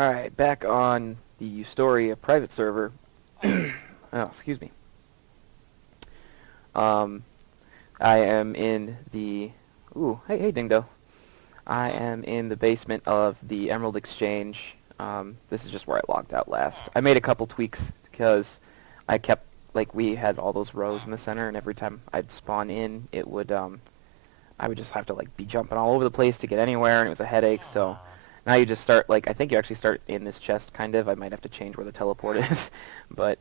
Alright, back on the Storia private server. Oh, excuse me. Um, I am in the... Ooh, hey, Dingdo. I am in the basement of the Emerald Exchange. This is just where I logged out last. I made a couple tweaks because I kept, like, we had all those rows in the center, and every time I'd spawn in, it would, I would just have to, like, be jumping all over the place to get anywhere, and it was a headache, so... Now you just start, like, I think you actually start in this chest, kind of. I might have to change where the teleport is, but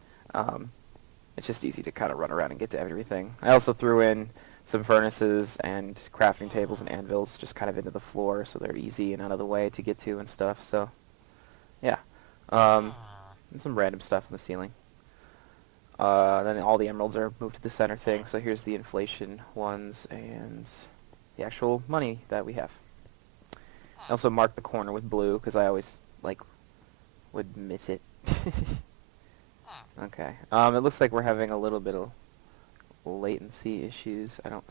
it's just easy to kind of run around and get to everything. I also threw in some furnaces and crafting tables and anvils just kind of into the floor, so they're easy and out of the way to get to and stuff, so, yeah. And some random stuff in the ceiling. Then all the emeralds are moved to the center thing, so here's the inflation ones and the actual money that we have. I also marked the corner with blue because I always, like, would miss it. Okay. It looks like we're having a little bit of latency issues. I don't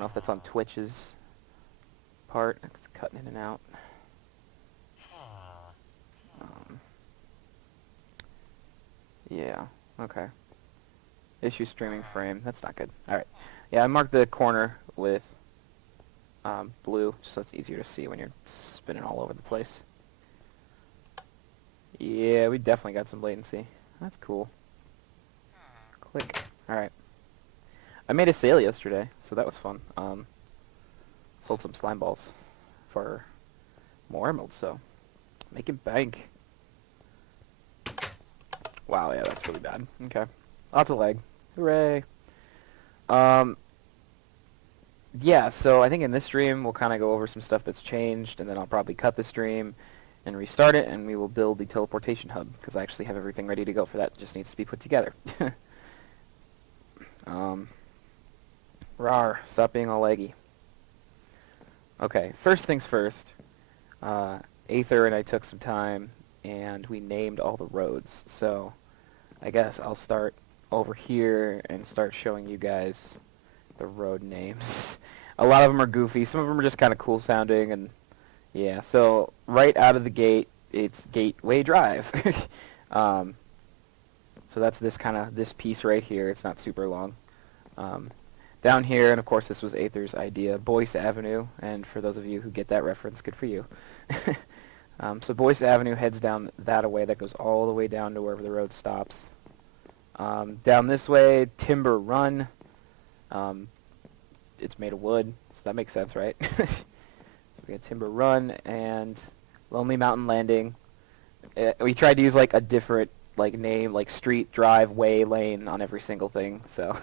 know if that's on Twitch's part. It's cutting in and out. Yeah. Okay. Issue streaming frame. That's not good. All right. Yeah, I marked the corner with blue, so it's easier to see when you're spinning all over the place. Yeah, we definitely got some latency. That's cool. Click. Alright. I made a sale yesterday, so that was fun. Sold some slime balls for more emeralds, so making bank. Wow, yeah, that's really bad. Okay. Lots of lag. Hooray. Yeah, so I think in this stream we'll kind of go over some stuff that's changed, and then I'll probably cut the stream and restart it, and we will build the teleportation hub, because I actually have everything ready to go for that. It just needs to be put together. Rawr, stop being all laggy. Okay, first things first. Aether and I took some time, and we named all the roads. So I guess I'll start over here and start showing you guys the road names. A lot of them are goofy. Some of them are just kind of cool sounding, and yeah. So right out of the gate, it's Gateway Drive. So that's this piece right here. It's not super long. Down here, and of course this was Aether's idea, Boyce Avenue, and for those of you who get that reference, good for you. So Boyce Avenue heads down that way. That goes all the way down to wherever the road stops. Down this way, Timber Run. It's made of wood, so that makes sense, right? So we got Timber Run and Lonely Mountain Landing. We tried to use like a different name, like street, drive, way, lane on every single thing. So,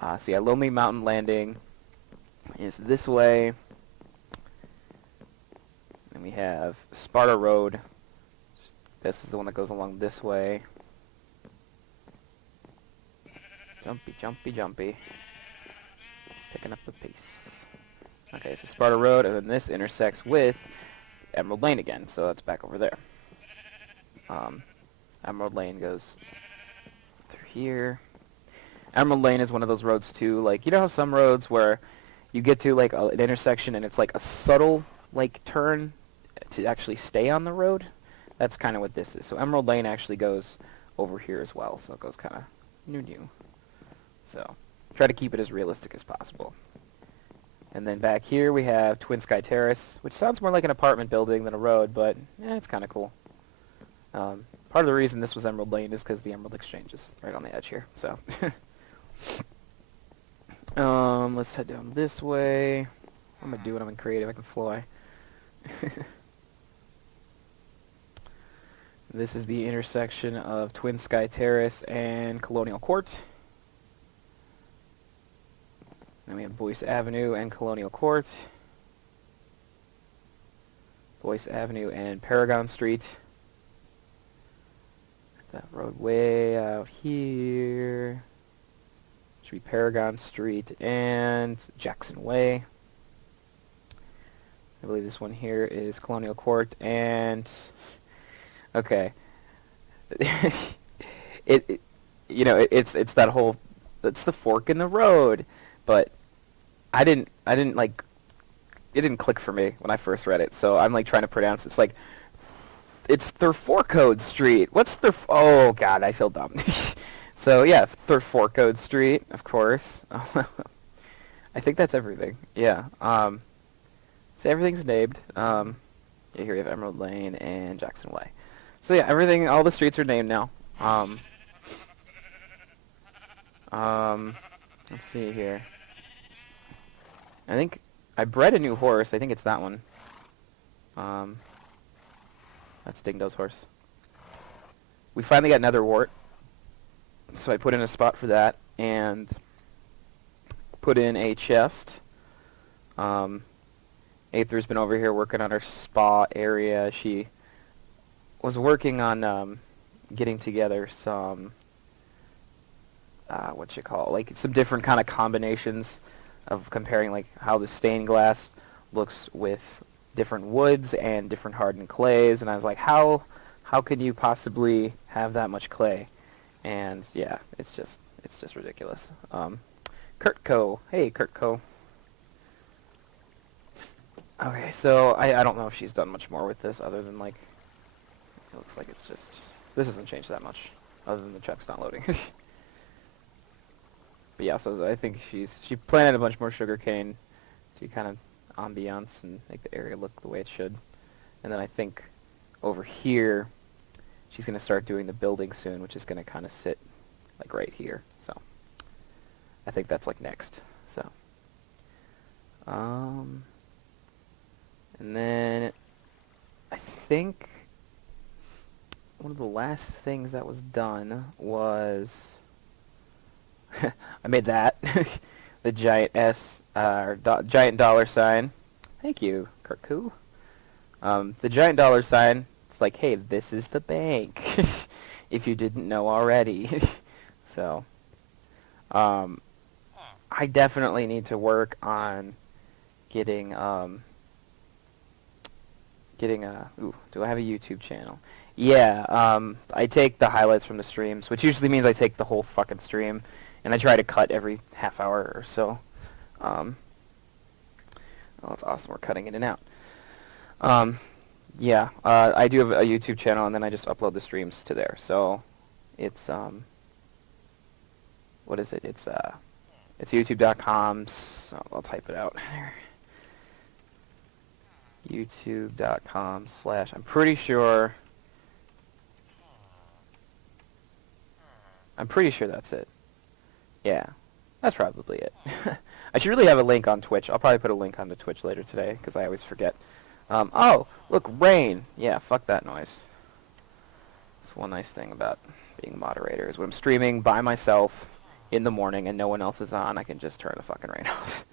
so yeah, Lonely Mountain Landing is this way. And we have Sparta Road. This is the one that goes along this way. Jumpy, jumpy, jumpy. Picking up the pace. Okay, so Sparta Road, and then this intersects with Emerald Lane again, so that's back over there. Emerald Lane goes through here. Emerald Lane is one of those roads too, like, you know how some roads where you get to like an intersection and it's like a subtle turn to actually stay on the road? That's kind of what this is. So Emerald Lane actually goes over here as well, so it goes kind of new. So try to keep it as realistic as possible. And then back here we have Twin Sky Terrace, which sounds more like an apartment building than a road, but it's kind of cool. Part of the reason this was Emerald Lane is because the Emerald Exchange is right on the edge here. So let's head down this way. What am I doing? I'm in creative. I can fly. This is the intersection of Twin Sky Terrace and Colonial Court. Then we have Boyce Avenue and Colonial Court. Boyce Avenue and Paragon Street. That road way out here should be Paragon Street and Jackson Way. I believe this one here is Colonial Court, and okay, it's that whole, it's the fork in the road, but it didn't click for me when I first read it, so I'm like trying to pronounce it. It's like it's Thurforcode Street. What's Oh God, I feel dumb. So yeah, Thurforcode Street, of course. I think that's everything. Yeah. So everything's named. Yeah, here we have Emerald Lane and Jackson Way. So yeah, everything, all the streets are named now. Let's see here. I think I bred a new horse. I think it's that one. That's Dingo's horse. We finally got Nether Wart, so I put in a spot for that and put in a chest. Aether's been over here working on her spa area. She was working on getting together some like some different kind of combinations of comparing like how the stained glass looks with different woods and different hardened clays, and I was like, how could you possibly have that much clay? And yeah, it's just ridiculous. Kurtco, hey Kurtco. Okay, so I don't know if she's done much more with this other than like it looks like it's just this hasn't changed that much other than the truck's not loading. But yeah, so I think she planted a bunch more sugarcane to kind of ambiance and make the area look the way it should. And then I think over here she's going to start doing the building soon, which is going to kind of sit like right here. So I think that's like next. So and then I think one of the last things that was done was I made that the giant giant dollar sign. Thank you, Kirku. The giant dollar sign. It's like, hey, this is the bank. If you didn't know already. So, I definitely need to work on getting ooh, do I have a YouTube channel? Yeah, I take the highlights from the streams, which usually means I take the whole fucking stream, and I try to cut every half hour or so. Oh, that's awesome. We're cutting in and out. Yeah, I do have a YouTube channel, and then I just upload the streams to there. So, it's what is it? It's YouTube.com. So I'll type it out. YouTube.com/ I'm pretty sure that's it. Yeah, that's probably it. I should really have a link on Twitch. I'll probably put a link onto Twitch later today, because I always forget. Oh, look, rain. Yeah, fuck that noise. That's one nice thing about being a moderator, is when I'm streaming by myself in the morning and no one else is on, I can just turn the fucking rain off.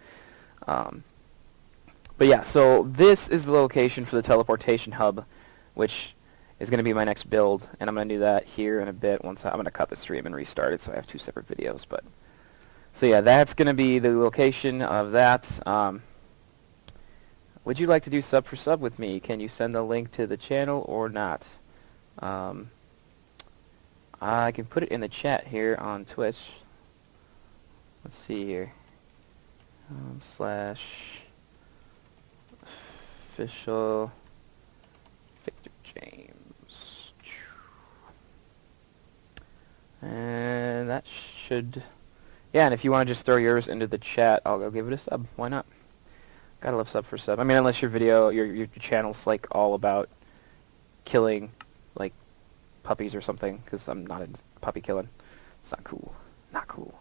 But yeah, so this is the location for the teleportation hub, which is going to be my next build, and I'm going to do that here in a bit. I'm going to cut the stream and restart it, so I have two separate videos. But so yeah, that's going to be the location of that. Would you like to do sub for sub with me? Can you send the link to the channel or not? I can put it in the chat here on Twitch. Let's see here. /official Victor James. And that should... Yeah, and if you want to just throw yours into the chat, I'll go give it a sub. Why not? Gotta love sub for sub. I mean, unless your video, your channel's like all about killing, like, puppies or something, because I'm not into puppy killing. It's not cool. Not cool.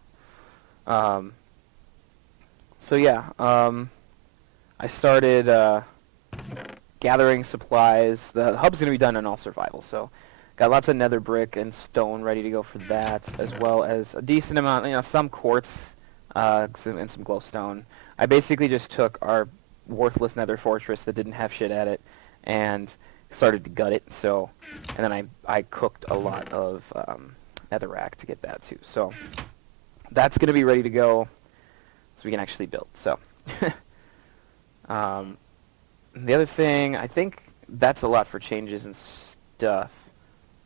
So yeah, I started gathering supplies. The hub's gonna be done in all survival, so got lots of nether brick and stone ready to go for that, as well as a decent amount, some quartz and some glowstone. I basically just took our worthless nether fortress that didn't have shit at it and started to gut it. So, and then I cooked a lot of netherrack to get that too. So that's gonna be ready to go, so we can actually build. So the other thing, I think that's a lot for changes and stuff.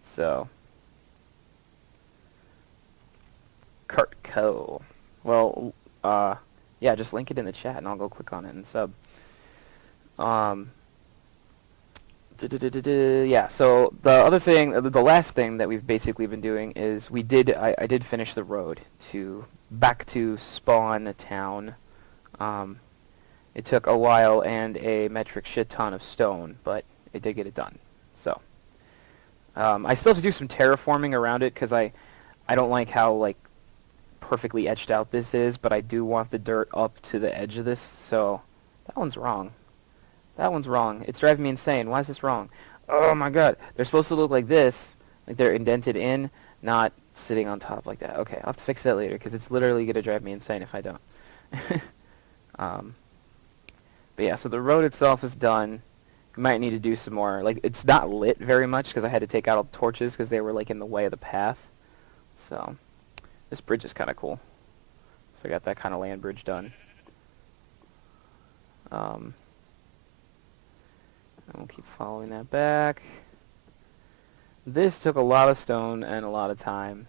So Kurtco. Well, yeah, just link it in the chat and I'll go click on it and sub. Yeah, so the other thing, the last thing that we've basically been doing is I did finish the road back to Spawn Town. Um, it took a while and a metric shit ton of stone, but it did get it done. So, I still have to do some terraforming around it because I don't like how like perfectly etched out this is, but I do want the dirt up to the edge of this, so that one's wrong. That one's wrong. It's driving me insane. Why is this wrong? Oh my god. They're supposed to look like this, like they're indented in, not sitting on top like that. Okay, I'll have to fix that later, because it's literally going to drive me insane if I don't. um, but yeah, so the road itself is done. You might need to do some more. Like, it's not lit very much, because I had to take out all the torches, because they were like in the way of the path. So, this bridge is kind of cool. So I got that kind of land bridge done. And we'll keep following that back. This took a lot of stone and a lot of time.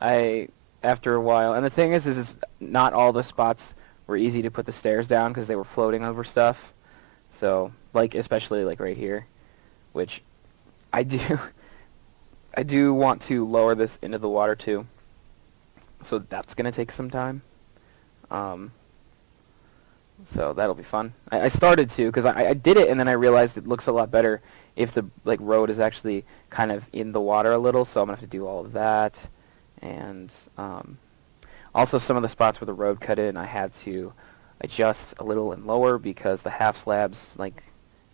After a while, and the thing is not all the spots were easy to put the stairs down because they were floating over stuff. So, like, especially like right here, which I do want to lower this into the water too. So that's gonna take some time. So that'll be fun. I started to, because I did it and then I realized it looks a lot better if the like road is actually kind of in the water a little, so I'm going to have to do all of that. And also some of the spots where the road cut in, I had to adjust a little and lower because the half slabs, like,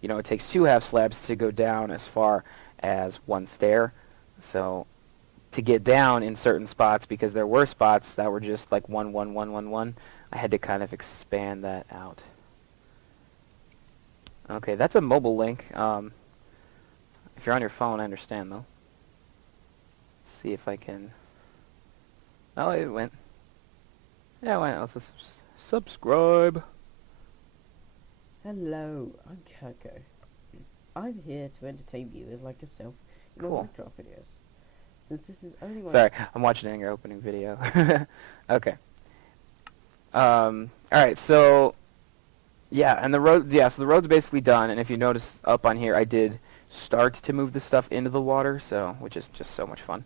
you know, it takes 2 half slabs to go down as far as 1 stair. So to get down in certain spots, because there were spots that were just like 1, 1, 1, 1, 1, I had to kind of expand that out. Okay, that's a mobile link. If you're on your phone, I understand, though. Let's see if I can... Oh, it went. Yeah, it went. Let's just subscribe. Hello, I'm Kirko. I'm here to entertain viewers like yourself in my Cool. Minecraft videos. Since this is only one... Sorry, I'm watching your opening video. Okay. Alright, so... Yeah, and the road... Yeah, so the road's basically done, and if you notice up on here, I did start to move the stuff into the water, so... Which is just so much fun.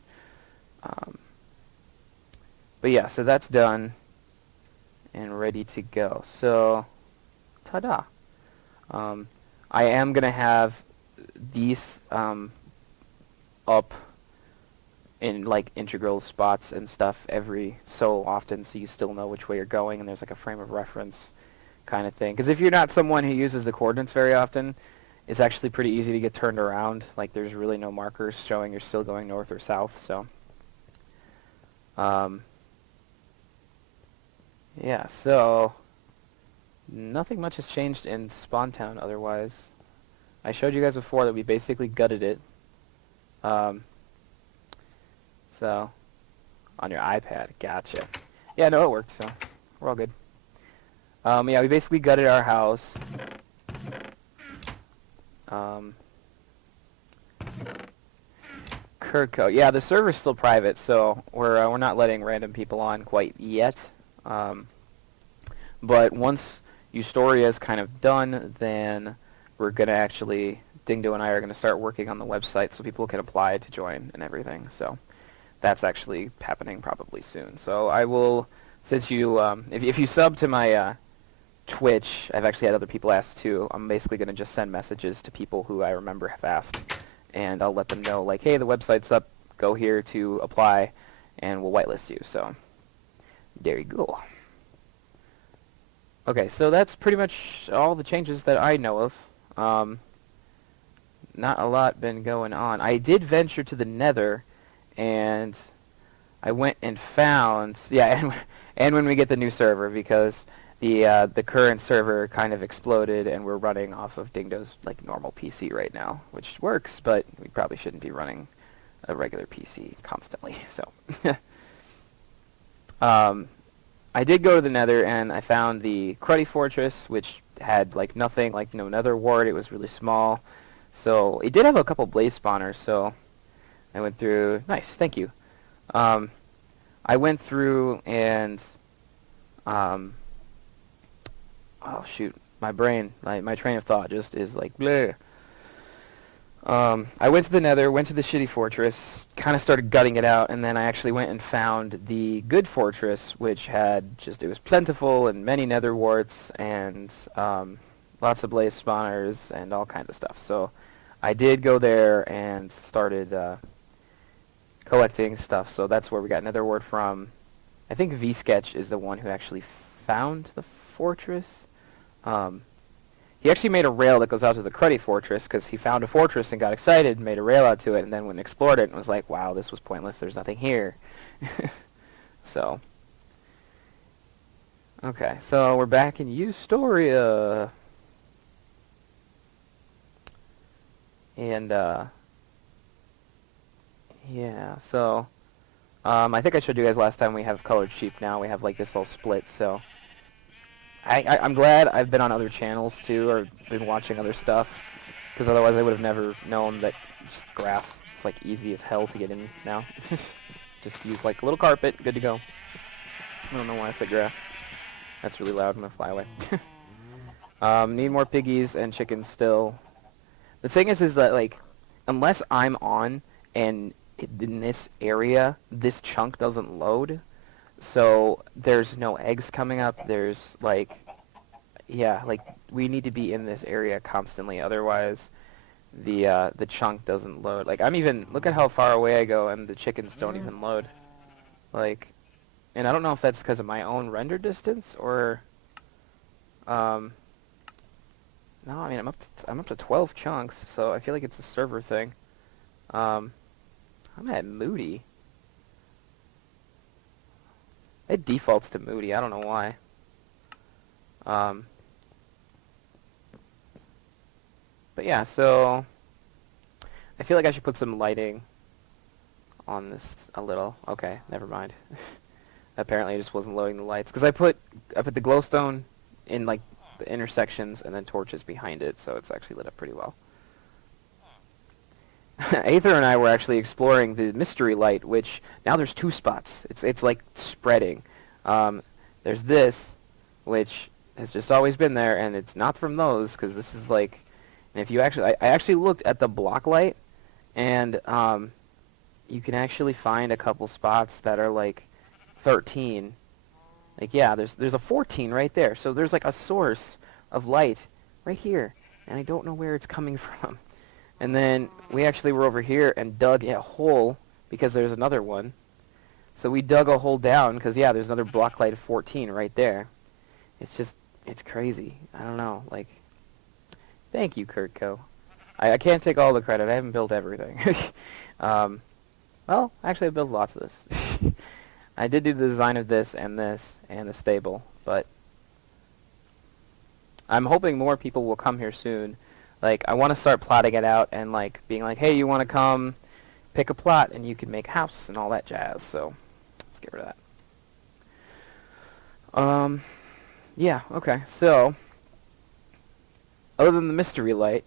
But yeah, so that's done. And ready to go. So... Ta-da! I am going to have these up in like integral spots and stuff every so often, so you still know which way you're going and there's like a frame of reference kind of thing. Because if you're not someone who uses the coordinates very often, it's actually pretty easy to get turned around. Like, there's really no markers showing you're still going north or south. So yeah, so nothing much has changed in Spawn Town otherwise. I showed you guys before that we basically gutted it. So, on your iPad, gotcha. Yeah, no, it worked, so we're all good. Yeah, we basically gutted our house. Kurtco. Yeah, the server's still private, so we're not letting random people on quite yet. But once Eustoria is kind of done, then we're gonna actually, Dingdo and I are gonna start working on the website so people can apply to join and everything. So that's actually happening probably soon. So I will, since you, if you sub to my Twitch, I've actually had other people ask too. I'm basically gonna just send messages to people who I remember have asked, and I'll let them know like, hey, the website's up. Go here to apply, and we'll whitelist you. So there you go. Okay, so that's pretty much all the changes that I know of. Not a lot been going on. I did venture to the Nether, and I went and found, yeah, and when we get the new server, because the current server kind of exploded, and we're running off of Dingdo's like normal PC right now, which works, but we probably shouldn't be running a regular PC constantly. So, I did go to the Nether, and I found the Cruddy Fortress, which had like nothing, like no Nether ward. It was really small, so it did have a couple blaze spawners. So I went through. Nice, thank you. I went through and oh shoot, my brain, my train of thought just is like bleh. I went to the Nether, went to the shitty fortress, kind of started gutting it out, and then I actually went and found the good fortress, which had just, it was plentiful and many Nether warts and lots of blaze spawners and all kinds of stuff. So I did go there and started collecting stuff. So that's where we got Nether wart from. I think V-Sketch is the one who actually found the fortress. He actually made a rail that goes out to the Cruddy Fortress because he found a fortress and got excited and made a rail out to it and then went and explored it and was like, wow, this was pointless. There's nothing here. So, okay. So we're back in Ustoria. And, yeah, so, I think I showed you guys last time we have colored sheep now. We have, like, this little split, so... I'm glad I've been on other channels too, or been watching other stuff, because otherwise I would have never known that just grass is like easy as hell to get in now. Just use like a little carpet, good to go. I don't know why I said grass. That's really loud, I'm gonna fly away. Need more piggies and chickens still. The thing is that like, unless I'm on and in this area, this chunk doesn't load. So there's no eggs coming up. There's like, yeah, like we need to be in this area constantly. Otherwise, the chunk doesn't load. Like I'm even, look at how far away I go, and the chickens don't even load. Like, and I don't know if that's because of my own render distance or, no, I mean I'm up to 12 chunks, so I feel like it's a server thing. I'm at Moody. It defaults to Moody. I don't know why. But yeah, so I feel like I should put some lighting on this a little. Okay, never mind. Apparently, it just wasn't loading the lights because I put the glowstone in like the intersections and then torches behind it, so it's actually lit up pretty well. Aether and I were actually exploring the mystery light, which now there's two spots. It's like spreading. There's this, which has just always been there, and it's not from those because this is like. And if you actually, I actually looked at the block light, and you can actually find a couple spots that are like 13. Like yeah, there's a 14 right there. So there's like a source of light right here, and I don't know where it's coming from. And then we actually were over here and dug a hole because there's another one. So we dug a hole down because, yeah, there's another block light of 14 right there. It's just, it's crazy. I don't know. Like, thank you, Kurtco. I can't take all the credit. I haven't built everything. Well, actually, I built lots of this. I did do the design of this and the stable, but I'm hoping more people will come here soon. Like, I want to start plotting it out and, like, being like, hey, you want to come pick a plot and you can make a house and all that jazz. So, let's get rid of that. Yeah, okay. So, other than the mystery light,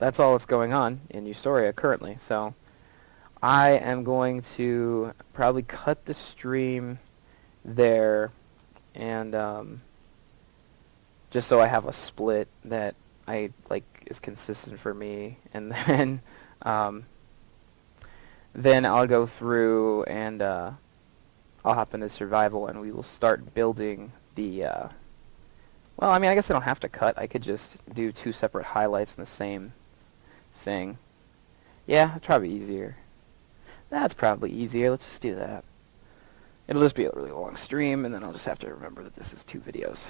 that's all that's going on in Ustoria currently. So, I am going to probably cut the stream there and, just so I have a split that I like is consistent for me, and then I'll go through and I'll hop into survival and we will start building the well, I mean, I guess I don't have to cut. I could just do two separate highlights in the same thing. Yeah, it's probably easier. That's probably easier. Let's just do that. It'll just be a really long stream, and then I'll just have to remember that this is 2 videos.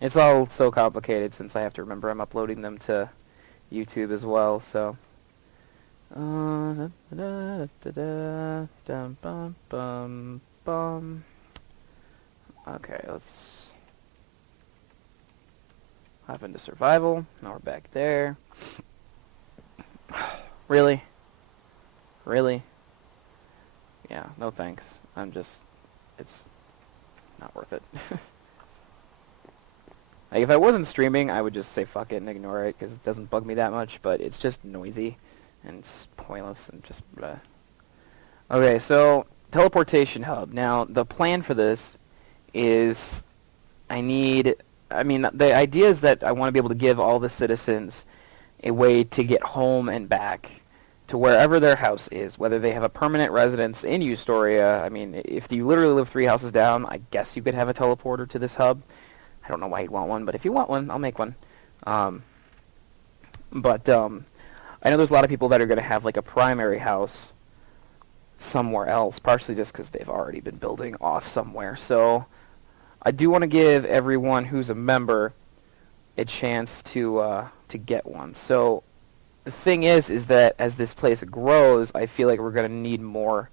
It's all so complicated since I have to remember I'm uploading them to YouTube as well, so. Okay, let's hop into survival. Now we're back there. Really? Really? Yeah, no thanks. It's not worth it. Like, if I wasn't streaming, I would just say fuck it and ignore it, because it doesn't bug me that much, but it's just noisy, and it's pointless, and just bleh. Okay, so, teleportation hub. Now, the plan for this is the idea is that I want to be able to give all the citizens a way to get home and back to wherever their house is, whether they have a permanent residence in Ustoria. I mean, if you literally live 3 houses down, I guess you could have a teleporter to this hub. I don't know why you'd want one, but if you want one, I'll make one. Um, but I know there's a lot of people that are going to have like a primary house somewhere else, partially just because they've already been building off somewhere. So I do want to give everyone who's a member a chance to get one. So the thing is that as this place grows, I feel like we're going to need more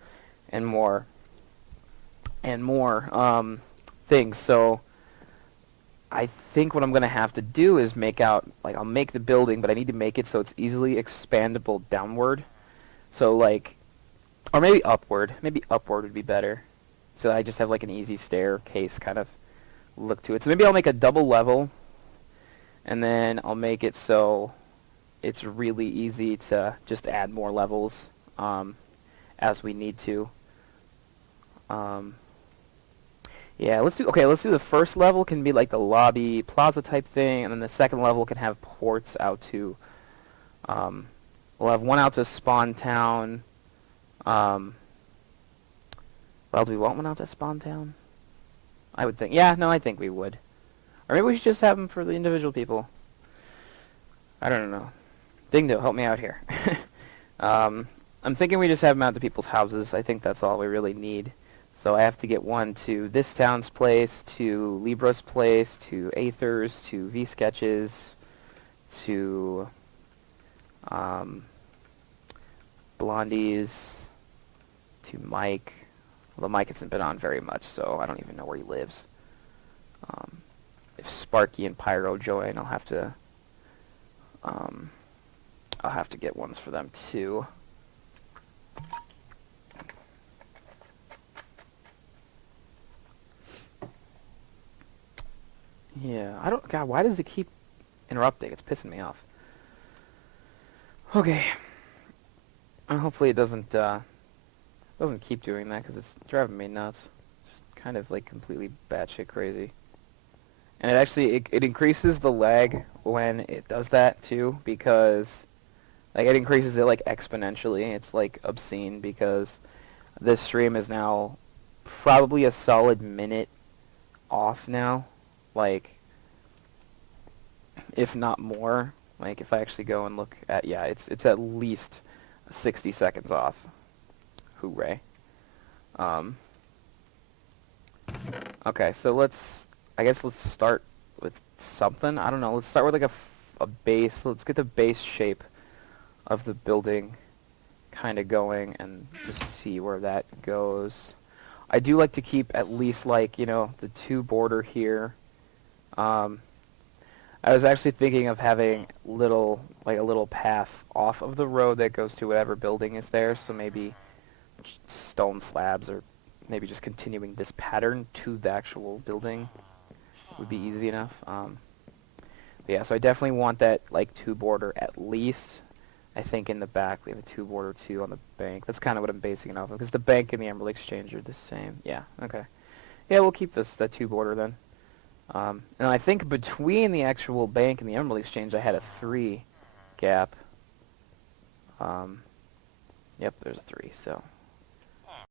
and more and more things. So I think what I'm going to have to do is I'll make the building, but I need to make it so it's easily expandable downward. So like, or maybe upward. Maybe upward would be better. So I just have like an easy staircase kind of look to it. So maybe I'll make a double level, and then I'll make it so it's really easy to just add more levels as we need to. Yeah, let's do the first level can be like the lobby plaza type thing, and then the second level can have ports out to we'll have one out to Spawn Town. Well, do we want one out to Spawn Town? I would think. Yeah, no, I think we would. Or maybe we should just have them for the individual people. I don't know. Dingdo, help me out here. I'm thinking we just have them out to people's houses. I think that's all we really need. So I have to get one to this town's place, to Libra's place, to Aether's, to V-Sketches, to Blondie's, to Mike. Although Mike hasn't been on very much, so I don't even know where he lives. If Sparky and Pyro join, I'll have to get ones for them too. Yeah, God, why does it keep interrupting? It's pissing me off. Okay. Hopefully it doesn't keep doing that, because it's driving me nuts. Just kind of like completely batshit crazy. And it actually it increases the lag when it does that too, because like it increases it like exponentially. It's like obscene, because this stream is now probably a solid minute off now, like if not more. Like if I actually go and look at, yeah, it's at least 60 seconds off. Hooray. Okay, so I guess let's start with something. I don't know. Let's start with like a base. Let's get the base shape of the building kind of going and just see where that goes. I do like to keep at least like, the 2 border here. I was actually thinking of having a little path off of the road that goes to whatever building is there. So maybe stone slabs, or maybe just continuing this pattern to the actual building would be easy enough. But yeah, so I definitely want that like 2 border at least. I think in the back we have a 2 border too on the bank. That's kind of what I'm basing it off of, because the bank and the Emerald Exchange are the same. Yeah, okay. Yeah, we'll keep that 2 border then. And I think between the actual bank and the Emerald Exchange I had a 3 gap. Yep, there's a 3, so